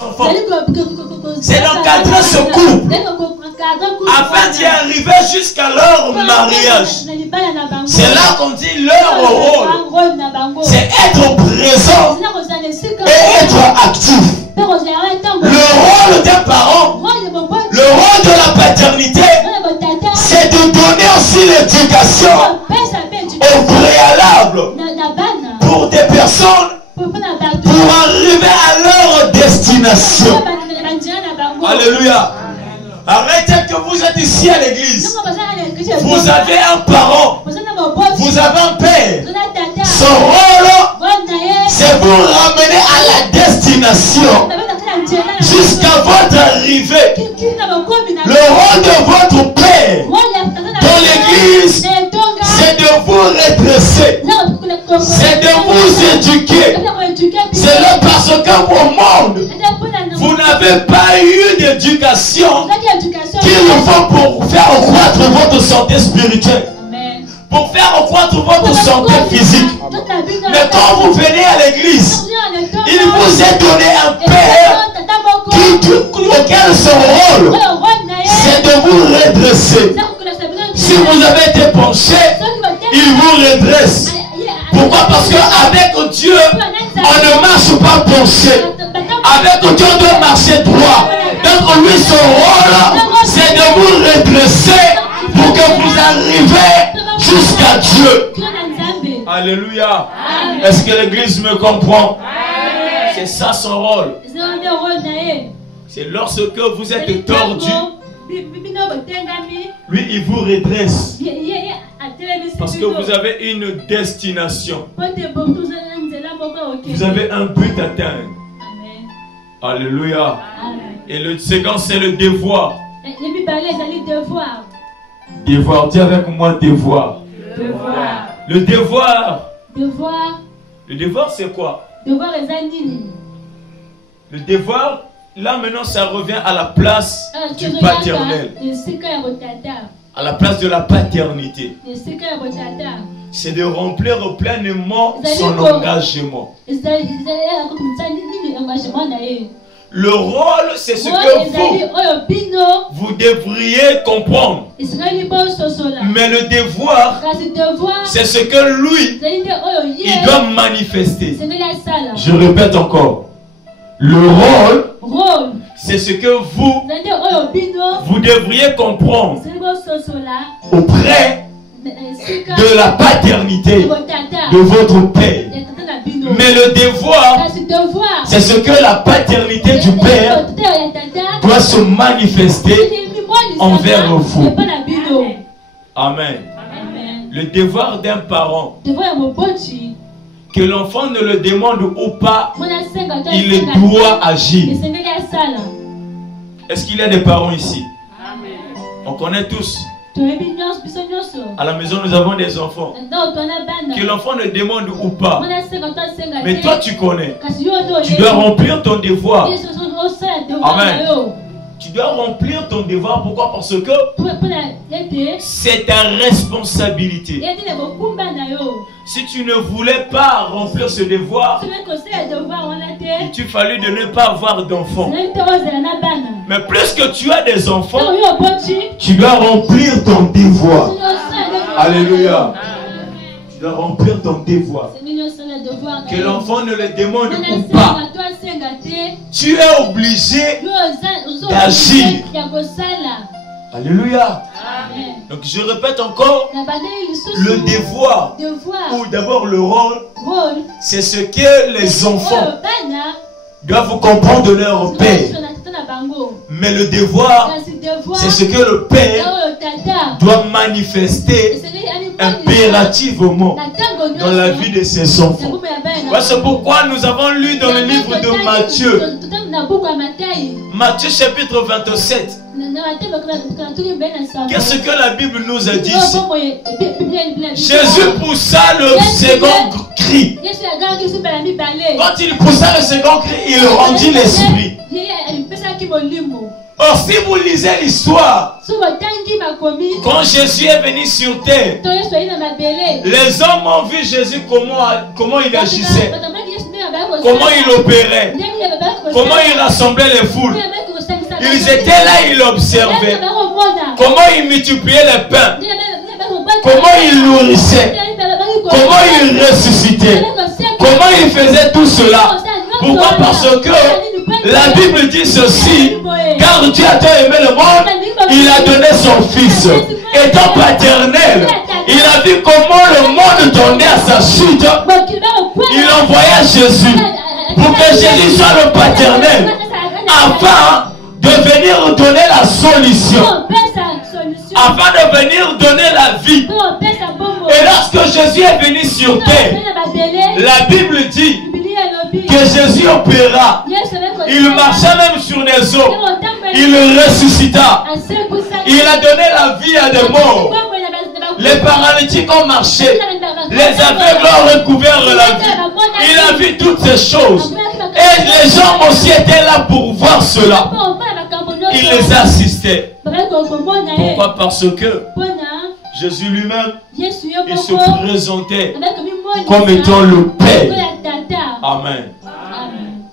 enfants. C'est d'encadrer ce couple afin d'y arriver jusqu'à leur mariage. C'est là qu'on dit leur rôle. C'est être présent et être actif. Le rôle d'un parent, le rôle de la paternité, c'est de donner aussi l'éducation au préalable pour des personnes pour arriver à leur destination. Alléluia. Arrêtez que vous êtes ici à l'église. Vous avez un parent. Vous avez un père. Son rôle, c'est vous ramener à la destination jusqu'à votre arrivée. Le rôle de votre père dans l'église, c'est de vous redresser. C'est de vous éduquer. C'est là parce que au monde, vous n'avez pas eu d'éducation qu'il faut pour faire croître votre santé spirituelle, pour faire croître votre santé physique. Mais quand vous venez à l'église, il vous est donné un père auquel son rôle, c'est de vous redresser. Si vous avez été penché, il vous redresse. Pourquoi? Parce qu'avec Dieu, on ne marche pas penché. Avec Dieu, on doit marcher droit. Donc lui, son rôle, c'est de vous redresser pour que vous arrivez jusqu'à Dieu. Alléluia. Est-ce que l'église me comprend? C'est ça son rôle. C'est lorsque vous êtes tordu, lui, il vous redresse. Parce que vous avez une destination. Vous avez un but à atteindre. Alléluia. Et le second, c'est le devoir. Devoir. Dis avec moi devoir. Le devoir. Le devoir, c'est quoi? Le devoir, là maintenant, ça revient à la place du paternel. À la place de la paternité. C'est de remplir pleinement son engagement. Le rôle, c'est ce que vous devriez comprendre. Mais le devoir, c'est ce que lui, il doit manifester. Je répète encore. Le rôle, c'est ce que vous devriez comprendre auprès de la paternité de votre père. Mais le devoir, c'est ce que la paternité du père doit se manifester envers vous. Amen. Le devoir d'un parent, que l'enfant ne le demande ou pas, il doit agir. Est-ce qu'il y a des parents ici? On connaît tous. À la maison, nous avons des enfants. Que l'enfant ne demande ou pas. Mais toi, tu connais. Tu dois remplir ton devoir. Amen. Tu dois remplir ton devoir. Pourquoi? Parce que c'est ta responsabilité. Si tu ne voulais pas remplir ce devoir, il t'a fallu de ne pas avoir d'enfants. Mais plus que tu as des enfants, tu dois remplir ton devoir. Alléluia. Tu dois remplir ton devoir. Que l'enfant ne le demande ou pas. Tu es obligé d'agir. Alléluia. Donc je répète encore, le devoir, ou d'abord le rôle, c'est ce que les enfants doivent comprendre de leur père. Mais le devoir, c'est ce que le père doit manifester impérativement dans la vie de ses enfants. C'est pourquoi nous avons lu dans le livre de Matthieu, Matthieu chapitre 27. Qu'est-ce que la Bible nous a dit ici? Jésus poussa le second cri. Quand il poussa le second cri, il rendit l'esprit. Or, si vous lisez l'histoire, quand Jésus est venu sur terre, les hommes ont vu Jésus comment il agissait, comment il opérait, comment il rassemblait les foules. Ils étaient là, ils observaient comment il multipliait les pains, comment il nourrissait, comment il ressuscitait, comment il faisait tout cela. Pourquoi? Parce que la Bible dit ceci: car Dieu a tant aimé le monde, il a donné son Fils. Étant paternel, il a vu comment le monde tournait à sa chute. Il envoya Jésus pour que Jésus soit le paternel, afin de venir donner la solution, afin de venir donner la vie. Et lorsque Jésus est venu sur terre, la Bible dit que Jésus opéra. Il marcha même sur les eaux. Il ressuscita. Il a donné la vie à des morts. Les paralytiques ont marché. Les aveugles ont recouvert la vie. Il a vu toutes ces choses. Et les gens aussi étaient là pour voir cela. Il les assistait. Pourquoi? Parce que Jésus lui-même, il se présentait comme étant le Père. Amen.